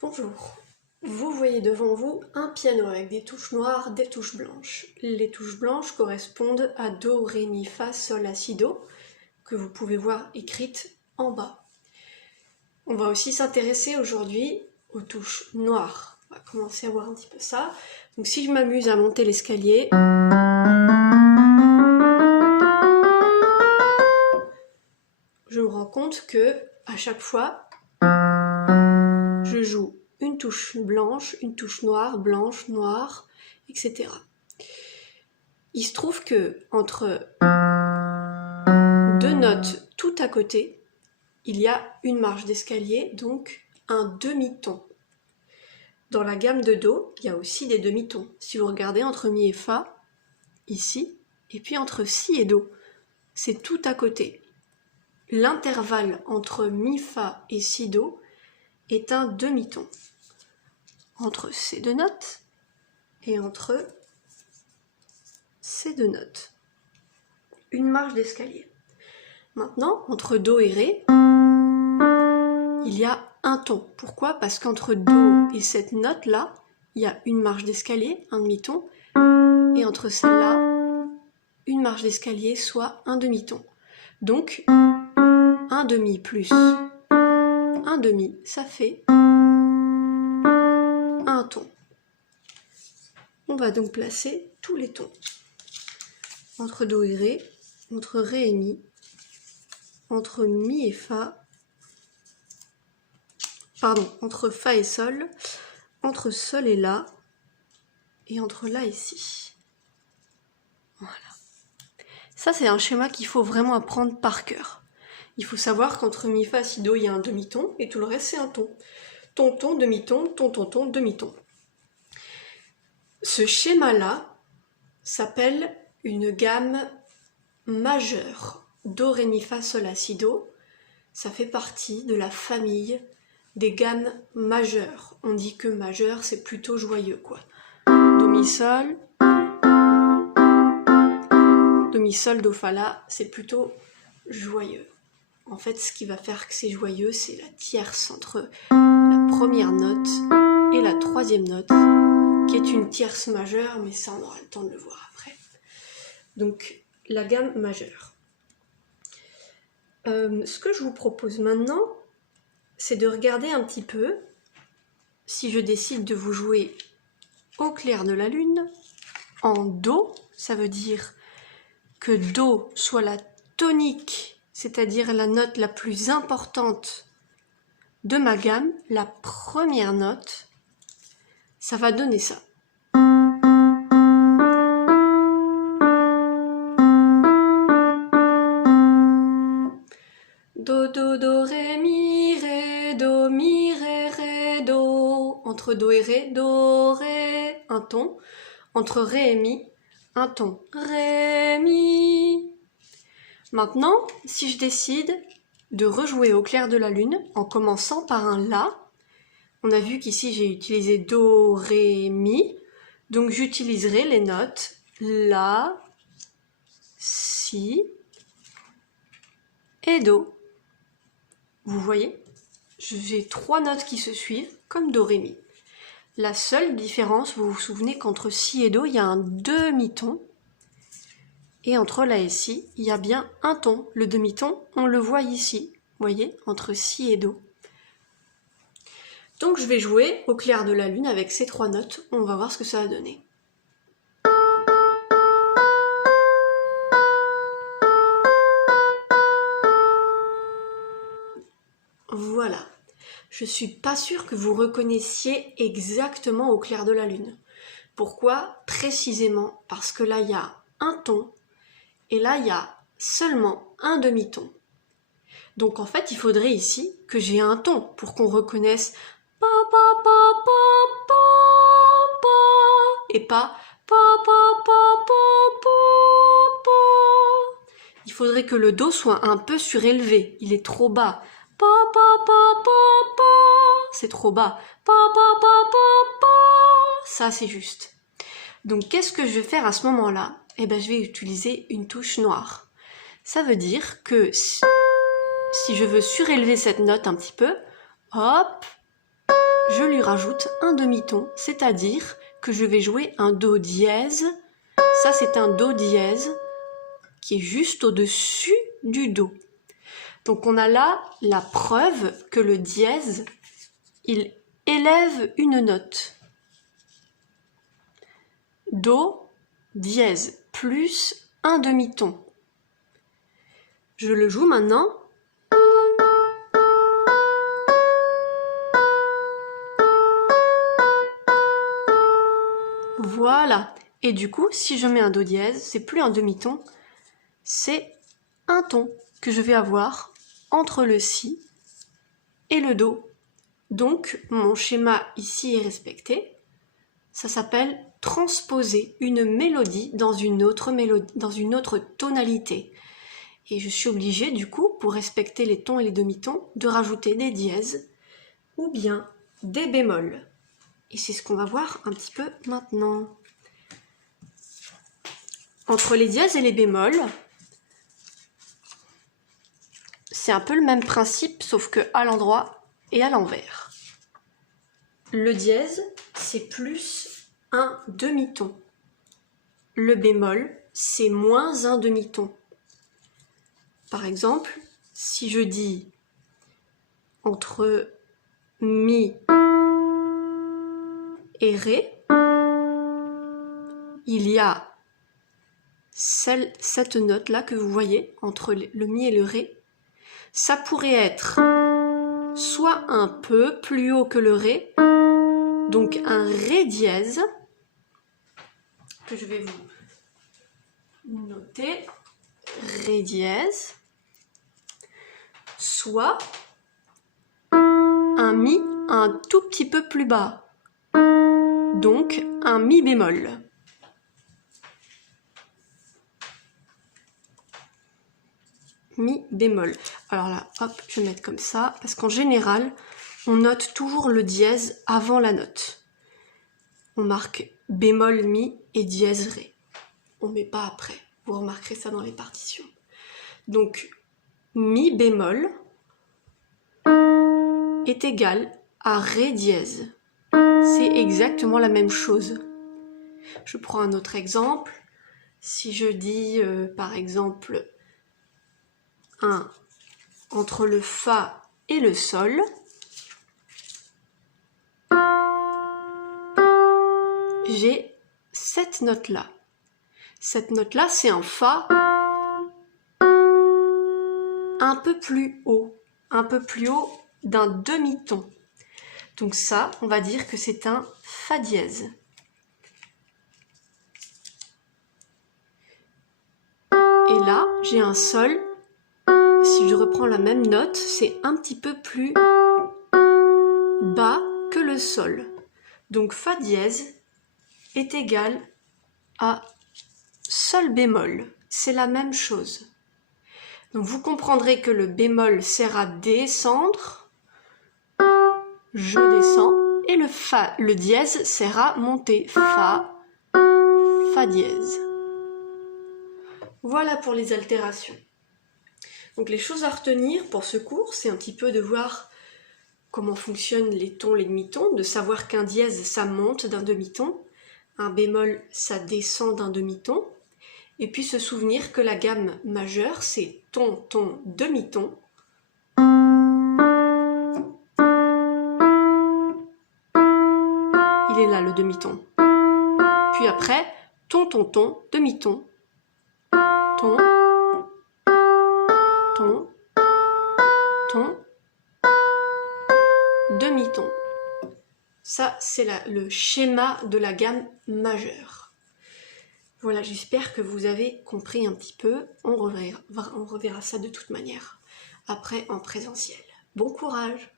Bonjour, vous voyez devant vous un piano avec des touches noires, des touches blanches. Les touches blanches correspondent à Do, Ré, Mi, Fa, Sol, La, Si, Do, que vous pouvez voir écrites en bas. On va aussi s'intéresser aujourd'hui aux touches noires. On va commencer à voir un petit peu ça. Donc si je m'amuse à monter l'escalier, je me rends compte que à chaque fois, je joue une touche blanche, une touche noire, blanche, noire, etc. Il se trouve que entre deux notes tout à côté, il y a une marche d'escalier, donc un demi-ton. Dans la gamme de Do, il y a aussi des demi-tons. Si vous regardez entre Mi et Fa, ici, et puis entre Si et Do, c'est tout à côté. L'intervalle entre Mi, Fa et Si, Do est un demi-ton. Entre ces deux notes et entre ces deux notes. Une marche d'escalier. Maintenant, entre Do et Ré, il y a un ton. Pourquoi? Parce qu'entre Do et cette note-là, il y a une marche d'escalier, un demi-ton, et entre celle-là, une marche d'escalier, soit un demi-ton. Donc, un demi plus un demi, ça fait un ton. On va donc placer tous les tons. Entre Do et Ré, entre Ré et Mi, entre Mi et Fa, entre Fa et Sol, entre Sol et La, et entre La et Si. Voilà. Ça, c'est un schéma qu'il faut vraiment apprendre par cœur. Il faut savoir qu'entre Mi, Fa, Si, Do, il y a un demi-ton, et tout le reste, c'est un ton. Ton, ton, demi-ton, ton, ton, ton, demi-ton. Ce schéma-là s'appelle une gamme majeure. Do, Ré, Mi, Fa, Sol, La, Si, Do. Ça fait partie de la famille des gammes majeures. On dit que majeur, c'est plutôt joyeux, quoi. Do, Mi, Sol. Do, Mi, Sol, Do, Fa, La, c'est plutôt joyeux. En fait, ce qui va faire que c'est joyeux, c'est la tierce entre la première note et la troisième note, qui est une tierce majeure, mais ça, on aura le temps de le voir après. Donc, la gamme majeure. Ce que je vous propose maintenant, c'est de regarder un petit peu si je décide de vous jouer au clair de la lune en Do. Ça veut dire que Do soit la tonique, c'est-à-dire la note la plus importante de ma gamme, la première note, ça va donner ça. Do, do, do, ré, mi, ré, do. Entre Do et Ré, Do, Ré, un ton. Entre Ré et Mi, un ton. Ré, Mi. Maintenant, si je décide de rejouer au clair de la lune en commençant par un La, on a vu qu'ici j'ai utilisé Do, Ré, Mi, donc j'utiliserai les notes La, Si et Do. Vous voyez, j'ai trois notes qui se suivent comme Do, Ré, Mi. La seule différence, vous vous souvenez qu'entre Si et Do, il y a un demi-ton. Et entre La et Si, il y a bien un ton. Le demi-ton, on le voit ici. Vous voyez, entre Si et Do. Donc je vais jouer au clair de la lune avec ces trois notes. On va voir ce que ça va donner. Voilà. Je suis pas sûre que vous reconnaissiez exactement au clair de la lune. Pourquoi? Précisément parce que là, il y a un ton et là, il y a seulement un demi-ton. Donc en fait, il faudrait ici que j'ai un ton pour qu'on reconnaisse pa, pa, pa, pa, pa, pa, et pas pa, pa, pa, pa, pa, pa. Il faudrait que le Do soit un peu surélevé. Il est trop bas. Pa, pa, pa, pa, pa. C'est trop bas. Pa, pa, pa, pa, pa. Ça, c'est juste. Donc, qu'est-ce que je vais faire à ce moment-là? Eh bien, je vais utiliser une touche noire. Ça veut dire que si je veux surélever cette note un petit peu, hop, je lui rajoute un demi-ton, c'est-à-dire que je vais jouer un Do dièse. Ça, c'est un Do dièse qui est juste au-dessus du Do. Donc on a là la preuve que le dièse, il élève une note. Do dièse plus un demi-ton. Je le joue maintenant. Voilà. Et du coup, si je mets un Do dièse, c'est plus un demi-ton, c'est un ton que je vais avoir entre le Si et le Do. Donc, mon schéma ici est respecté. Ça s'appelle transposer une mélodie dans une autre tonalité. Et je suis obligée, du coup, pour respecter les tons et les demi-tons, de rajouter des dièses ou bien des bémols. Et c'est ce qu'on va voir un petit peu maintenant. Entre les dièses et les bémols, c'est un peu le même principe, sauf que à l'endroit et à l'envers. Le dièse, c'est plus un demi-ton. Le bémol, c'est moins un demi-ton. Par exemple, si je dis entre Mi et Ré, il y a cette note-là que vous voyez entre le Mi et le Ré. Ça pourrait être soit un peu plus haut que le Ré, donc un Ré dièse, que je vais vous noter, Ré dièse, soit un Mi un tout petit peu plus bas, donc un Mi bémol. Mi bémol. Alors là, hop, je vais mettre comme ça, parce qu'en général, on note toujours le dièse avant la note. On marque bémol mi et dièse ré. On ne met pas après. Vous remarquerez ça dans les partitions. Donc, mi bémol est égal à ré dièse. C'est exactement la même chose. Je prends un autre exemple. Si je dis, par exemple, entre le Fa et le Sol, j'ai cette note-là. Cette note-là, c'est un Fa un peu plus haut d'un demi-ton. Donc ça, on va dire que c'est un Fa dièse. Et là, j'ai un Sol. Si je reprends la même note, c'est un petit peu plus bas que le Sol. Donc Fa dièse est égal à Sol bémol. C'est la même chose. Donc vous comprendrez que le bémol sert à descendre, je descends, et le dièse sert à monter, Fa, Fa dièse. Voilà pour les altérations. Donc les choses à retenir pour ce cours, c'est un petit peu de voir comment fonctionnent les tons, les demi-tons, de savoir qu'un dièse, ça monte d'un demi-ton, un bémol, ça descend d'un demi-ton, et puis se souvenir que la gamme majeure, c'est ton, ton, demi-ton. Il est là le demi-ton. Puis après, ton, ton, ton, demi-ton, ton, ton, ton, demi-ton. Ça, c'est le schéma de la gamme majeure. Voilà, j'espère que vous avez compris un petit peu. On reverra ça de toute manière après en présentiel. Bon courage!